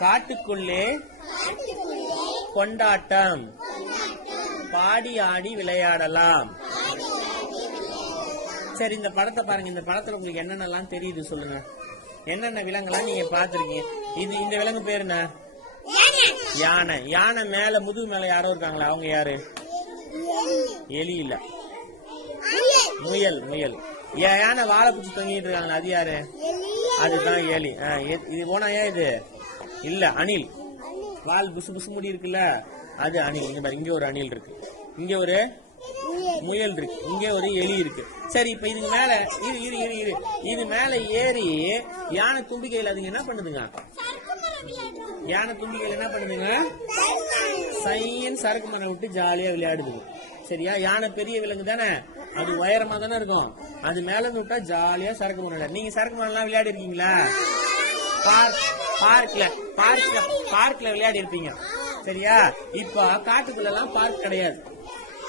காட்டுக்குள்ளே கொண்டாட்டம். பாடி ஆடி விளையாடலாம். சரி இந்த படத்தை பாருங்க. இந்த படத்துல உங்களுக்கு என்னென்னலாம் தெரியுது சொல்லுங்க. என்னென்ன விலங்குலாம் நீங்க பாத்திருக்கீங்க இது இந்த விலங்கு பேர் என்ன? யானை. யானை மேல முதுகு மேல யாரோ இருக்காங்களா? அவங்க யாரு? எலி இல்ல. முயல் முயல். ஏன் யானை வாழை பிடிச்சி தொங்கிட்டு இருக்காங்களா? அது யாரு? அதுதான் எலி. ஆ, இது போனா ஏன் இது? இல்ல அணில். வால் புசு புசு முடி இருக்குல்ல அது அணில். இங்க பாரு, இங்க ஒரு அணில் இருக்கு. இங்க ஒரு முயல் இருக்கு. இங்க ஒரு எலி இருக்கு. சரி இப்ப இதுக்கு மேல இரு இரு இரு இரு. இது மேல ஏறி யானை தும்பிக்கையில அதுங்க என்ன பண்ணுதுங்க? யானை தும்பிக்கையில என்ன பண்ணுதுங்க? சைன் சரக்கு மரம் விட்டு ஜாலியா விளையாடுதுங்க. சரியா? யானை பெரிய விலங்கு தானே? அது உயரமா தானே இருக்கும். அது மேல இருந்து விட்டா ஜாலியா சரக்கு மரம் நீங்க சரக்கு மரம் எல்லாம் விளையாடி இருக்கீங்களா பார்க் பார்க்ல. பார்க்ல பார்க்ல விளையாடி இருப்பீங்க. சரியா? இப்ப காட்டுக்குள்ள எல்லாம் பார்க் கிடையாது.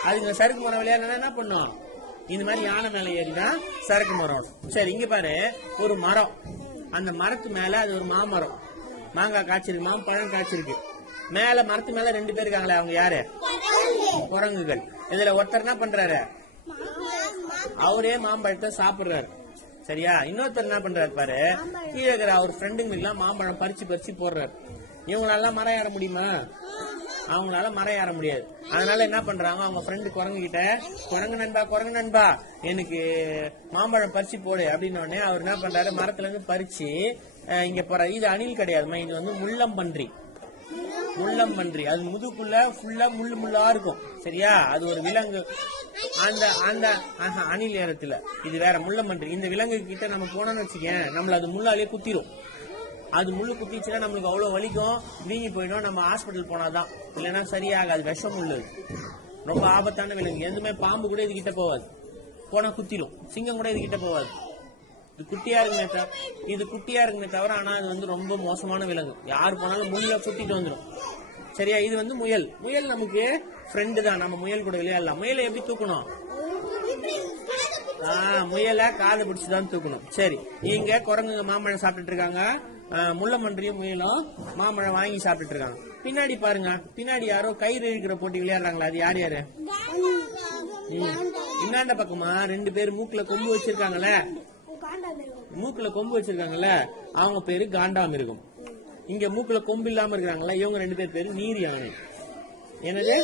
அதுங்க சறுக்கு மரம் விளையாடுனா என்ன பண்ணும்? இந்த மாதிரி யானை மேல ஏறிதான் சறுக்கு மரம். சரி இங்க பாரு. ஒரு மரம். அந்த மரத்து மேல அது ஒரு மாமரம். மாங்காய் காய்ச்சிருக்கு மாம்பழம் காய்ச்சிருக்கு. மேல மரத்து மேல ரெண்டு பேர் இருக்காங்களே அவங்க யாரு? குரங்குகள். இதுல ஒருத்தர் என்ன பண்றாரு? அவரே மாம்பழத்தை சாப்பிடுறாரு. சரியா? இன்னொருத்தர் என்ன பண்றாரு பாரு? கீழே இருக்கிற அவர் ஃப்ரெண்டுங்களுக்கு எல்லாம் மாம்பழம் பறிச்சு பறிச்சு போடுறாரு. இவங்களால மரம் ஏற முடியுமா? அவங்களால மரம் ஏற முடியாது. அதனால என்ன பண்றாங்க அவங்க ஃப்ரெண்டு குரங்கு கிட்ட குரங்கு நண்பா குரங்கு நண்பா எனக்கு மாம்பழம் பறிச்சு போடு. அப்படின்னு உடனே அவர் என்ன பண்றாரு? மரத்துல இருந்து பறிச்சு இங்க போற இது அணில் கிடையாதுமா இது வந்து முள்ளம்பன்றி முள்ளம்பன்றி அது முதுக்குள்ள ஃபுல்லா முள்ளு முள்ளா இருக்கும். சரியா? அது ஒரு விலங்கு. அந்த அந்த அணில் நேரத்துல. இது வேற முள்ளம்பன்றி இந்த விலங்கு கிட்ட நம்ம போனோம்னு வச்சுக்கேன் நம்மள அது முள்ளாலே குத்திரும். அது முள்ளு குத்திச்சுன்னா நம்மளுக்கு அவ்வளவு வலிக்கும். வீங்கி போயிடும். நம்ம ஹாஸ்பிட்டல் போனாதான். இல்லைன்னா சரியாகாது. விஷம் முள்ளு. ரொம்ப ஆபத்தான விலங்கு. எதுவுமே பாம்பு கூட இது கிட்ட போகாது போனா குத்திடும் சிங்கம் கூட இது கிட்ட போகாது இது குட்டியா இருக்குமே தவிர இது குட்டியா இருக்குமே தவிர ஆனா அது வந்து ரொம்ப மோசமான விலங்கு. யார் போனாலும் முள்ள குத்திட்டு வந்துடும் சரியா? இது வந்து முயல். முயல் நமக்கு ஃப்ரெண்டு தான். நம்ம முயல் கூட விளையாடலாம். முயலை எப்படி தூக்கணும்? ஆ முயலை காதை பிடிச்சு தான் தூக்கணும். சரி. இங்க குரங்குங்க மாம்பழம் சாப்பிட்டுட்டு இருக்காங்க. முள்ளமன்றியும் முயலும். மாம்பழம் வாங்கி சாப்பிட்டுட்டு இருக்காங்க. பின்னாடி பாருங்க. பின்னாடி யாரோ கயிறு இழுக்கிற போட்டி விளையாடுறாங்களா அது யார் யாரு. இன்னாண்ட பக்கமா? ரெண்டு பேர் மூக்குல கொம்பு வச்சிருக்காங்கல்ல மூக்குல கொம்பு வச்சிருக்காங்கல்ல அவங்க பேரு காண்டாமிருகம். இங்க மூக்குல கொம்பு இல்லாம இருக்காங்கல்ல இவங்க ரெண்டு பேர் பேரு நீர் யானை. என்னது?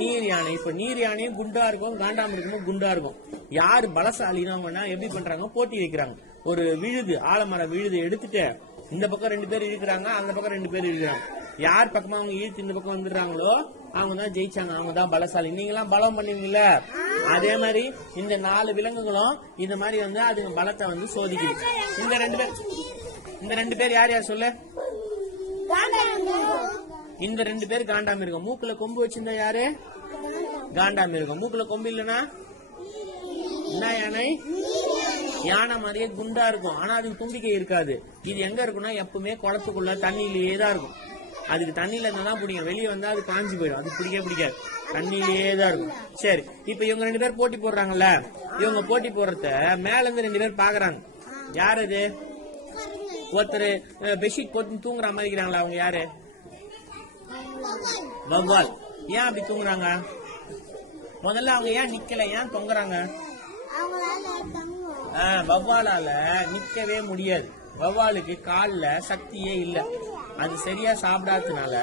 நீர் யானை. இப்ப நீர் யானையும் குண்டா இருக்கும் காண்டாமிருகமும் குண்டா இருக்கும். யாரு பலசாலினவங்கன்னா எப்படி பண்றாங்க? போட்டி வைக்கிறாங்க. ஒரு விழுது ஆலமர விழுது எடுத்துட்டு இந்த பக்கம் ரெண்டு பேர் இழுக்கிறாங்க அந்த பக்கம் ரெண்டு பேர் இழுக்கிறாங்க. யார் பக்கமா அவங்க இழுத்து இந்த பக்கம் வந்துடுறாங்களோ அவங்க தான் ஜெயிச்சாங்க. அவங்க தான் பலசாலி. நீங்க எல்லாம் பலம் பண்ணுவீங்கல்ல? அதே மாதிரி இந்த நாலு விலங்குகளும் இந்த மாதிரி வந்து அதுங்க பலத்தை வந்து சோதிக்குது. இந்த ரெண்டு பேர் இந்த ரெண்டு பேர் யார் யார் சொல்லு? இந்த ரெண்டு பேர் காண்டாமிருகம் மூக்குல கொம்பு வச்சிருந்தா யாரு? காண்டாமிருகம் மூக்குல கொம்பு இல்லனா என்ன யானை? யானை மாதிரியே குண்டா இருக்கும். ஆனா அதுக்கு தும்பிக்கை இருக்காது. இது எங்க இருக்குன்னா எப்பவுமே குளத்துக்குள்ள தண்ணியிலேயே தான் இருக்கும். அதுக்கு தண்ணியில இருந்தா தான் பிடிக்கும். வெளியே வந்தா அது காஞ்சி போயிடும். அது பிடிக்கவே பிடிக்காது. தண்ணியிலேயே தான் இருக்கும். சரி இப்ப இவங்க ரெண்டு பேர் போட்டி போடுறாங்கல்ல? இவங்க போட்டி போடுறத மேல இருந்து ரெண்டு பேர் பாக்குறாங்க. யார் இது ஒருத்தர் பெட்ஷீட் போட்டு தூங்குற மாதிரி இருக்கிறாங்களா அவங்க யாரு? வவ்வால். ஏன் அப்படி தூங்குறாங்க? முதல்ல அவங்க ஏன் நிக்கல? ஏன் தொங்குறாங்க? வவ்வாலால நிக்கவே முடியாது. வவ்வாலுக்கு கால்ல சக்தியே இல்லை. அது சரியா சாப்பிடாததுனால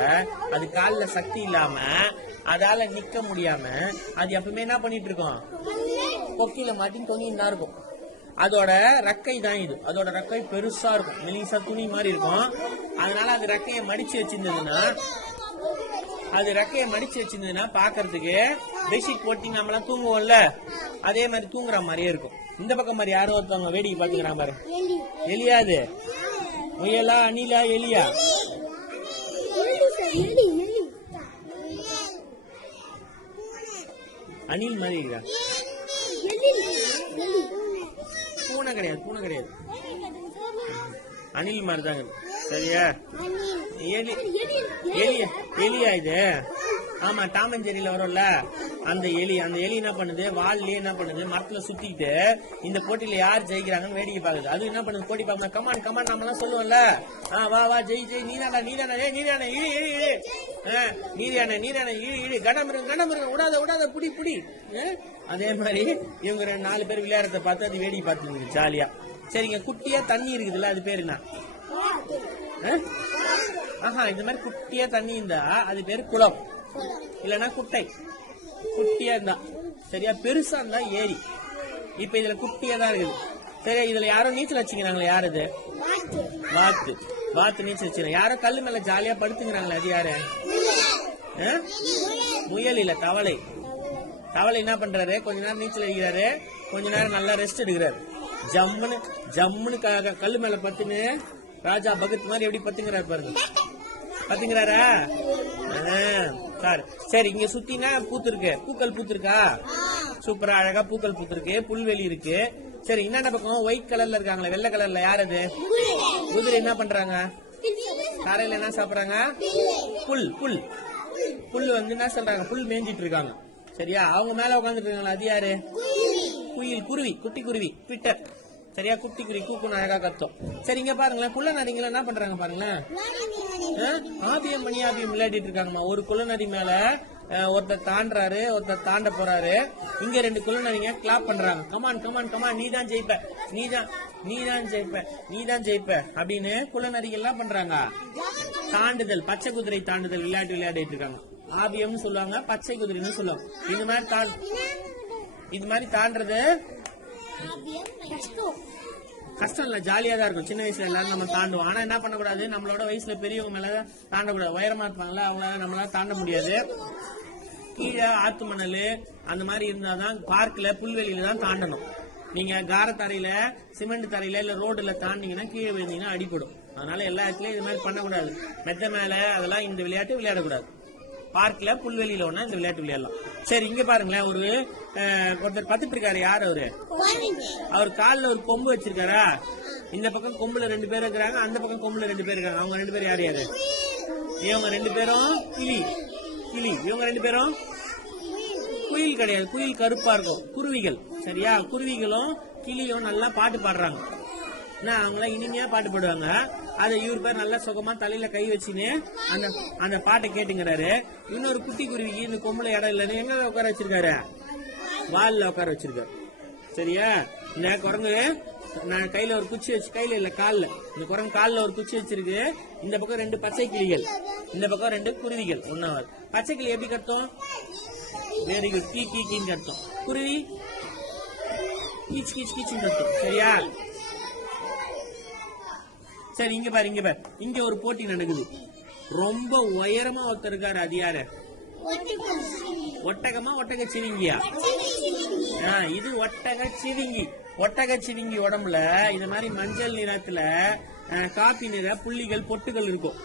அது காலில் சக்தி இல்லாம அதால நிக்க முடியாம அது எப்பவுமே என்ன பண்ணிட்டு இருக்கோம்? கொக்கில மாட்டி தொங்கிட்டு தான் இருக்கும். அதோட ரக்கை தான் இது. அதோட ரக்கை பெருசா இருக்கும். மெலிசா துணி மாதிரி இருக்கும். அதனால அது ரக்கையை மடிச்சு வச்சிருந்ததுன்னா அது ரெக்கையை மடிச்சு வச்சிருந்ததுன்னா பாக்குறதுக்கு பெட்ஷீட் போட்டி நம்மளாம் தூங்குவோம்ல? அதே மாதிரி தூங்குற மாதிரியே இருக்கும். இந்த பக்கம் மாதிரி யாரோ ஒருத்தவங்க வேடிக்கை பாத்துக்கிறான் பாரு. எலியாது முயலா அணிலா எலியா? அணில் மாதிரி இருக்கிறா பூனை கிடையாது பூனை கிடையாது. அணில் மாதிரி தாங்க. சரியா? எலி எலியா இது? ஆமா டாம் அண்ட் ஜெரியில வரும்ல. அந்த எலி அந்த எலி என்ன பண்ணுது? வால்லயே என்ன பண்ணுது? மரத்துல சுத்திக்கிட்டு இந்த போட்டியில யார் ஜெயிக்கிறாங்கன்னு வேடிக்கை பாக்குது அது என்ன பண்ணுது? போட்டி பார்க்கணும் கமான் கமான் நம்ம எல்லாம் சொல்லுவோம்ல. ஆ வா வா ஜெய் ஜெய் நீதானா நீதானா ஏ நீதானா இழு இழு இழு நீதானே நீதானே இழு இழு கனமிருங்க கனமிருங்க விடாத விடாத புடி புடி. அதே மாதிரி இவங்க ரெண்டு நாலு பேர் விளையாடுறத பார்த்து அது வேடிக்கை பார்த்துருக்கு ஜாலியா. சரிங்க குட்டியா தண்ணி இருக்குதுல்ல அது பேர் என்ன? ஆஹா இந்த மாதிரி குட்டியா தண்ணி இருந்தா அது பேர் குளம். இல்லனா குட்டை. குட்டியா இருந்தா. சரியா? பெருசா இருந்தா ஏரி இப்ப இதுல குட்டியா தான் இருக்குது. சரியா இதுல யாரும் நீச்சல் வச்சுக்கிறாங்களே யாரு இது? வாத்து. வாத்து நீச்சல் வச்சுக்கிறாங்க யாரோ கல்லு மேல ஜாலியா படுத்துக்கிறாங்களே அது யாரு? ஆ? முயல் இல்ல தவளை. தவளை என்ன பண்றாரு? கொஞ்ச நேரம் நீச்சல் அடிக்கிறாரு. கொஞ்ச நேரம் நல்லா ரெஸ்ட் எடுக்கிறாரு. ஜம்முன்னு ஜம்முன்னு கல் கல்லு மேல பத்துன்னு ராஜா பகத் மாதிரி எப்படி பத்துங்கிறாரு பாருங்க. பத்துங்கிறாரா? சார் சரி இங்க சுத்தினா பூத்திருக்கு பூக்கள் பூத்திருக்கா சூப்பரா அழகா பூக்கள் பூத்திருக்கு புல்வெளி இருக்கு. சரி என்னென்ன பக்கம் ஒயிட் கலர்ல இருக்காங்களே வெள்ளை கலர்ல யார் அது? குதிரை என்ன பண்றாங்க? காலையில என்ன சாப்பிடுறாங்க? புல் புல். புல் வந்து என்ன சொல்றாங்க? புல் மேஞ்சிட்டு இருக்காங்க. சரியா? அவங்க மேல உட்காந்துட்டு இருக்காங்களா? அது யாரு? குயில். குருவி. குட்டி குருவி. பிட்டர் சரியா குட்டி குருவி கூக்குன்னு அழகா கத்தும். சரி இங்க பாருங்களேன். குள்ள நரிங்கள என்ன பண்றாங்க பாருங்களேன்? ஆ? ஆபியம் மணி ஆபியம் விளையாடிட்டு இருக்காங்கம்மா. ஒரு குள்ளநரி மேல ஒருத்தர் தாண்டுறாரு ஒருத்தர் தாண்ட போறாரு. இங்க ரெண்டு குள்ளநரிங்க கிளாப் பண்றாங்க. Come on come on come on நீ தான் ஜெயிப்ப நீ தான் நீ தான் ஜெயிப்ப. நீ தான் ஜெயிப்ப. அப்படின்னு குள்ளநரிகள் எல்லாம் பண்றாங்க? தாண்டுதல் பச்சை குதிரை தாண்டுதல் விளையாட்டு விளையாடிட்டு இருக்காங்க. ஆபியம்னு சொல்லுவாங்க பச்சை குதிரைன்னு சொல்லுவாங்க. இந்த மாதிரி தான் இது மாதிரி தாண்டது கஷ்டம். இல்ல ஜாலியா தான் இருக்கும். சின்ன வயசுல எல்லாரும் நம்ம தாண்டுவோம். ஆனா என்ன பண்ணக்கூடாது? நம்மளோட வயசுல பெரியவங்க மேல தாண்டக்கூடாது. உயரமா இருப்பாங்கல்ல அவங்களால நம்மளால தாண்ட முடியாது. கீழே ஆத்து மணல் அந்த மாதிரி இருந்தாதான் பார்க்ல புல்வெளியில தான் தாண்டணும். நீங்க கார தரையில சிமெண்ட் தரையில இல்ல ரோடுல தாண்டிங்கன்னா கீழே விழுந்தீங்கன்னா அடிபடும். அதனால எல்லா இடத்துலயும் இது மாதிரி பண்ணக்கூடாது. மெத்த மேல அதெல்லாம் இந்த விளையாட்டு விளையாடக்கூடாது. பார்க்ல புல்வெளியில ஒண்ணா இந்த விளையாட்டு விளையாடலாம். சரி இங்க பாருங்களேன் ஒரு ஒருத்தர் பத்துட்டு இருக்காரு யார் அவரு? அவர் கால்ல ஒரு கொம்பு வச்சிருக்காரா? இந்த பக்கம் கொம்புல ரெண்டு பேர் இருக்கிறாங்க அந்த பக்கம் கொம்புல ரெண்டு பேர் இருக்காங்க அவங்க ரெண்டு பேரும் யார் யாரு? இவங்க ரெண்டு பேரும் கிளி. கிளி. இவங்க ரெண்டு பேரும் குயில் கிடையாது. குயில் கருப்பா இருக்கும். குருவிகள். சரியா? குருவிகளும் கிளியும் நல்லா பாட்டு பாடுறாங்க. என்ன அவங்களாம் இனிமையா பாட்டு பாடுவாங்க? அதை இவர் பேர் நல்லா சுகமா தலையில கை வச்சுன்னு அந்த அந்த பாட்டை கேட்டுங்கிறாரு. இன்னொரு குட்டி குருவிக்கு இந்த கொம்புல இடம் இல்லைன்னு எங்க உட்கார வச்சிருக்காரு? வால்ல உட்கார வச்சிருக்காரு. சரியா? இந்த குரங்கு நான் கையில ஒரு குச்சி வச்சு கையில இல்ல காலில். இந்த குரங்கு காலில் ஒரு குச்சி வச்சிருக்கு. இந்த பக்கம் ரெண்டு பச்சை கிளிகள். இந்த பக்கம் ரெண்டு குருவிகள். ஒன்னாவது பச்சை கிளி எப்படி கட்டும் வெரி குட் கீ கீ கீன்னு கட்டும் குருவி கீச் கீச் கீச்சுன்னு கட்டும் சரியா? சரி இங்க பாரு இங்க பாரு. இங்க ஒரு போட்டி நடக்குது. ரொம்ப உயரமா ஒருத்தர் இருக்காரு அது யாரு? ஒட்டகமா ஒட்டக சிவிங்கியா இது ஒட்டக சிவிங்கி. ஒட்டக சிவிங்கி உடம்புல இந்த மாதிரி மஞ்சள் நிறத்துல காப்பி நிற புள்ளிகள் பொட்டுகள் இருக்கும்.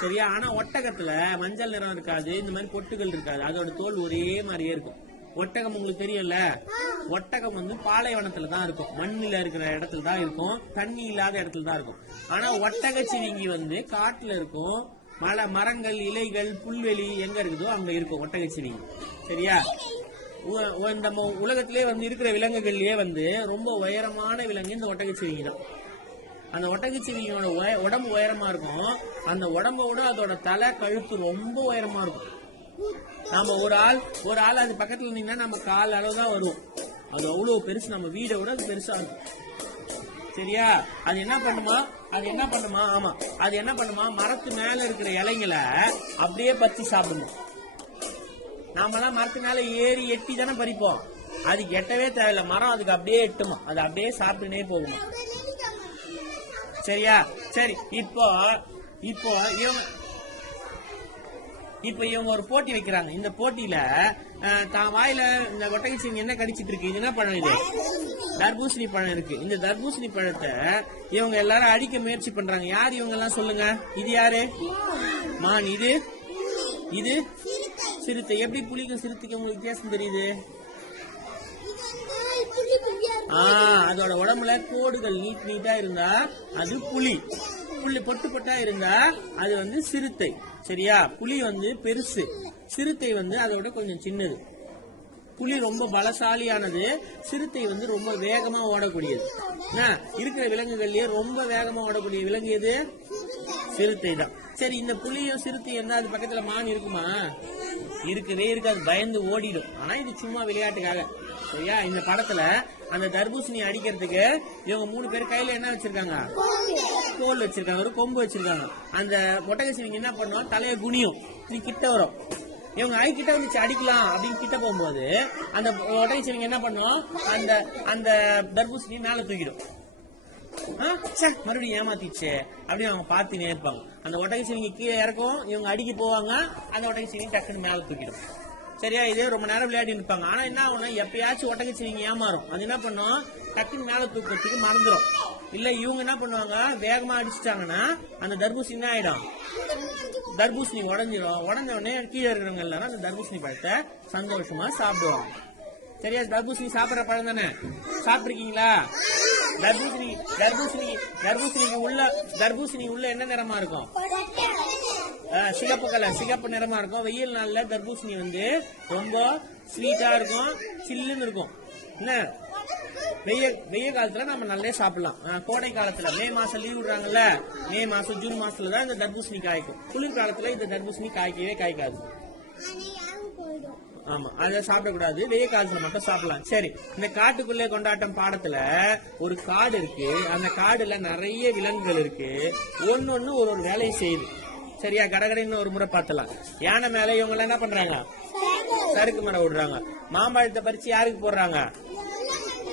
சரியா? ஆனா ஒட்டகத்துல மஞ்சள் நிறம் இருக்காது இந்த மாதிரி பொட்டுகள் இருக்காது. அதோட தோல் ஒரே மாதிரியே இருக்கும். ஒட்டகம் உங்களுக்கு தெரியும்ல? ஒட்டகம் வந்து பாலைவனத்துல தான் இருக்கும். மண்ணில் இருக்கிற இடத்துல தான் இருக்கும். தண்ணி இல்லாத இடத்துல தான் இருக்கும். ஆனா ஒட்டக சிவிங்கி வந்து காட்டுல இருக்கும். மலை மரங்கள் இலைகள் புல்வெளி எங்க இருக்குதோ அங்க இருக்கும் ஒட்டகச்சிவிங்கி சரியா? இந்த ம- உலகத்திலே வந்து இருக்கிற விலங்குகள்லயே வந்து ரொம்ப உயரமான விலங்கு இந்த ஒட்டகச்சிவிங்கி தான். அந்த ஒட்டகச்சிவிங்கியோட உடம்பு உயரமா இருக்கும். அந்த உடம்ப விட அதோட தலை கழுத்து ரொம்ப உயரமா இருக்கும். நாம ஒரு ஆள் ஒரு ஆள் அது பக்கத்துல இருந்தீங்கன்னா நம்ம கால் அளவு தான் வருவோம் அது அவ்வளவு பெருசு நம்ம வீடை விட அது பெருசா இருக்கும். சரியா? அது என்ன பண்ணுமா? அது என்ன பண்ணுமா? ஆமா. அது என்ன பண்ணுமா? மரத்து மேல இருக்கிற இலைங்களை அப்படியே பத்தி சாப்பிடணும். நாமெல்லாம் மரத்து மேல ஏறி எட்டி தானே பறிப்போம். அது எட்டவே தேவையில்ல. மரம் அதுக்கு அப்படியே எட்டுமா? அது அப்படியே சாப்பிட்டுனே போகுமா? சரியா? சரி இப்போ இப்போ இவங்க இப்ப இவங்க ஒரு போட்டி வைக்கிறாங்க. இந்த போட்டியில தான் வாயில இந்த ஒட்டகச்சிங்க என்ன கடிச்சிட்டு இருக்கு. இது என்ன பழம் இது? தர்பூசணி பழம் இருக்கு. இந்த தர்பூசணி பழத்தை இவங்க எல்லாரும் அடிக்க முயற்சி பண்றாங்க. யார் இவங்க எல்லாம் சொல்லுங்க? இது யாரு? மான். இது? இது? சிறுத்தை. எப்படி புலிக்கும் சிறுத்தைக்கு உங்களுக்கு வித்தியாசம் தெரியுது? ஆ அதோட உடம்புல கோடுகள் நீட் நீட்டா இருந்தா அது புலி. புள்ளி பொட்டு பொட்டா இருந்தா அது வந்து சிறுத்தை. சரியா? புலி வந்து பெருசு. சிறுத்தை வந்து அதோட கொஞ்சம் சின்னது. புலி ரொம்ப பலசாலியானது. சிறுத்தை வந்து ரொம்ப வேகமா ஓடக்கூடியது. இருக்கிற விலங்குகள்லயே ரொம்ப வேகமா ஓடக்கூடிய விலங்கு எது? சிறுத்தை தான். சரி இந்த புலியும் சிறுத்தை இருந்தா அது பக்கத்துல மான் இருக்குமா? இருக்கவே இருக்காது. பயந்து ஓடிடும். ஆனா இது சும்மா விளையாட்டுக்காக. சரியா? இந்த படத்துல அந்த தர்பூசணி அடிக்கிறதுக்கு இவங்க மூணு பேர் கையில என்ன வச்சிருக்காங்க? கோல் வச்சிருக்காங்க ஒரு கொம்பு வச்சிருக்காங்க. அந்த ஒட்டகச்சிவிங்க என்ன பண்ணும் தலையை குனியும். இப்படி கிட்ட வரும். இவங்க ஐ கிட்ட வந்துச்சு அடிக்கலாம் அப்படின்னு கிட்ட போகும்போது அந்த ஒட்டகச்சிவிங்க என்ன பண்ணும்? அந்த அந்த தர்பூசணி மேல தூக்கிடும். ஆ, ச்சே, மறுபடியும் ஏமாத்திச்சு அப்படின்னு அவங்க பார்த்துனே இருப்பாங்க. அந்த ஒட்டகச்சிவிங்க கீழே இறக்கும். இவங்க அடிக்க போவாங்க. அந்த ஒட்டகச்சிவிங்க டக்குன்னு மேல தூக்கிடும். சரியா? இதே ரொம்ப நேரம் விளையாடி இருப்பாங்க. ஆனா என்ன ஆகும்னா எப்பயாச்சும் ஒட்டகச்சிவிங்க ஏமாறும். அது என்ன பண்ணும்? டக்குன்னு மேல தூக்கிறதுக்கு மறந்துடும் இல்ல இவங்க என்ன பண்ணுவாங்க? வேகமா அடிச்சிட்டாங்கன்னா அந்த தர்பூசணி என்ன ஆயிடும்? தர்பூசணி உடஞ்சிடும் உடஞ்ச உடனே கீழே இருக்கிறவங்க எல்லாரும் அந்த தர்பூசணி பழத்தை சந்தோஷமா சாப்பிடுவாங்க. சரியா? தர்பூசணி சாப்பிடுற பழம் தானே? சாப்பிட்டுருக்கீங்களா? தர்பூசணி தர்பூசணி தர்பூசணிக்கு உள்ள தர்பூசணி உள்ள என்ன நிறமா இருக்கும்? ஆ, சிகப்பு கலர் சிகப்பு நிறமா இருக்கும். வெயில் நாள்ல தர்பூசணி வந்து ரொம்ப ஸ்வீட்டா இருக்கும் சில்லுன்னு இருக்கும். என்ன? வெய்ய வெயில் காலத்துல நம்ம நல்லா சாப்பிடலாம். கோடை காலத்துல மே மாசம் லீவ் விடுறாங்கல்ல மே மாசம் ஜூன் மாசத்துல தான் இந்த தர்பூசணி காய்க்கும். குளிர் காலத்துல இந்த தர்பூசணி காய்க்கவே காய்க்காது. ஆமா அதை சாப்பிடக்கூடாது. வெய்ய காலத்துல மட்டும் சாப்பிடலாம். சரி இந்த காட்டுக்குள்ளே கொண்டாட்டம் பாடத்துல ஒரு காடு இருக்கு. அந்த காடுல நிறைய விலங்குகள் இருக்கு. ஒன்னொன்னு ஒரு ஒரு வேலையை செய்யுது. சரியா? கடகடைன்னு ஒரு முறை பார்த்தலாம். யானை மேல இவங்க என்ன பண்றாங்க? சறுக்கு மரம் விடுறாங்க. மாம்பழத்தை பறிச்சு யாருக்கு போடுறாங்க?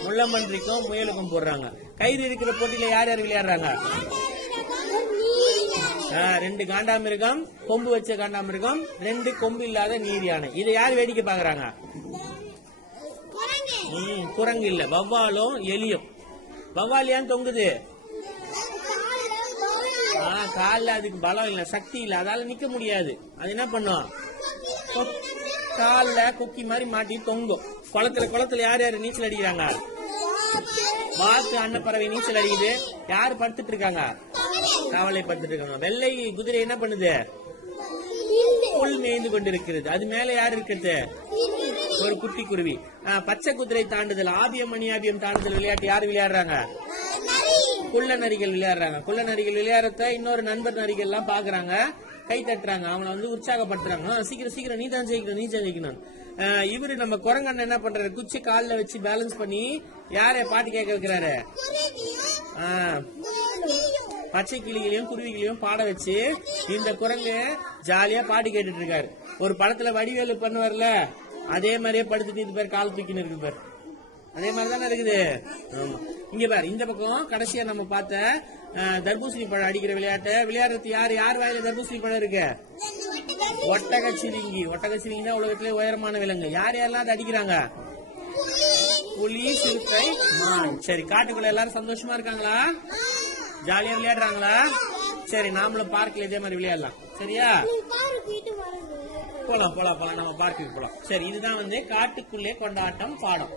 முள்ளமன்றிக்கும் முயலுக்கும் போடுறாங்க. கயிறு இருக்கிற போட்டியில யார் யார் விளையாடுறாங்க? ரெண்டு காண்டாமிருகம் கொம்பு வச்ச காண்டாமிருகம் ரெண்டு கொம்பு இல்லாத நீர் யானை. இதை யார் வேடிக்கை பாக்குறாங்க குரங்கு இல்ல. வவ்வாலும் எலியும். வவ்வால் ஏன் தொங்குது. ஆ, அதுக்கு பலம் இல்ல சக்தி இல்ல. அதால நிக்க முடியாது. அது என்ன பண்ணும்? கொ- கால்ல குக்கி மாதிரி மாட்டி தொங்கும். குளத்துல குளத்துல யார் யார் நீச்சல் அடிக்கிறாங்க? வாத்து அன்னப்பறவை நீச்சல் அடிக்குது. யார் படுத்துட்டு இருக்காங்க கவலை படுத்துட்டு இருக்காங்க வெள்ளை குதிரை என்ன பண்ணுது? புல் மேய்ந்து கொண்டிருக்கிறது. அது மேல யார் இருக்கிறது? ஒரு குட்டி குருவி. பச்சை குதிரை தாண்டுதல். ஆபியம் மணியாபியம் தாண்டுதல் விளையாட்டு யார் விளையாடுறாங்க? குள்ள நரிகள் விளையாடுறாங்க. குள்ள நரிகள் விளையாடுறத இன்னொரு நண்பர் நரிகள் எல்லாம் பாக்குறாங்க கை தட்டுறாங்க. அவனை வந்து உற்சாகப்படுத்துறாங்க. சீக்கிரம் சீக்கிரம் நீ தான் ஜெயிக்கணும் நீ தான் ஜெயிக்கணும். இவரு நம்ம குரங்கண்ண என்ன பண்றாரு? குச்சி காலில் வச்சு பேலன்ஸ் பண்ணி யார பாட்டு கேட்க வைக்கிறாரு? பச்சை கிளிகளையும் குருவிகளையும் பாட வச்சு இந்த குரங்கு ஜாலியா பாட்டு கேட்டுட்டு இருக்காரு. ஒரு படத்துல வடிவேலு பண்ணுவார்ல அதே மாதிரியே படுத்துட்டு இது பேர் கால் தூக்கின்னு இருக்கு பேர். அதே மாதிரி தானே இருக்குது இங்க பாரு இந்த பக்கம் கடைசியா நம்ம பார்த்த தர்பூசணி பழம் அடிக்கிற விளையாட்டு. விளையாடுறது யார் யார் வாயில தர்பூசணி பழம் இருக்கு? ஒட்டகச்சிவிங்கி ஒட்டக தான் உலகத்திலே உயரமான விலங்கு. யார் யாரெல்லாம் அதை அடிக்கிறாங்க? புலி சிறுத்தை மான். சரி காட்டுக்குள்ள எல்லாரும் சந்தோஷமா இருக்காங்களா? ஜாலியா விளையாடுறாங்களா? சரி நாமளும் பார்க்ல இதே மாதிரி விளையாடலாம். சரியா? போலாம் போலாம் போலாம். நம்ம பார்க்குக்கு போலாம். சரி இதுதான் வந்து காட்டுக்குள்ளே கொண்டாட்டம் பாடம்.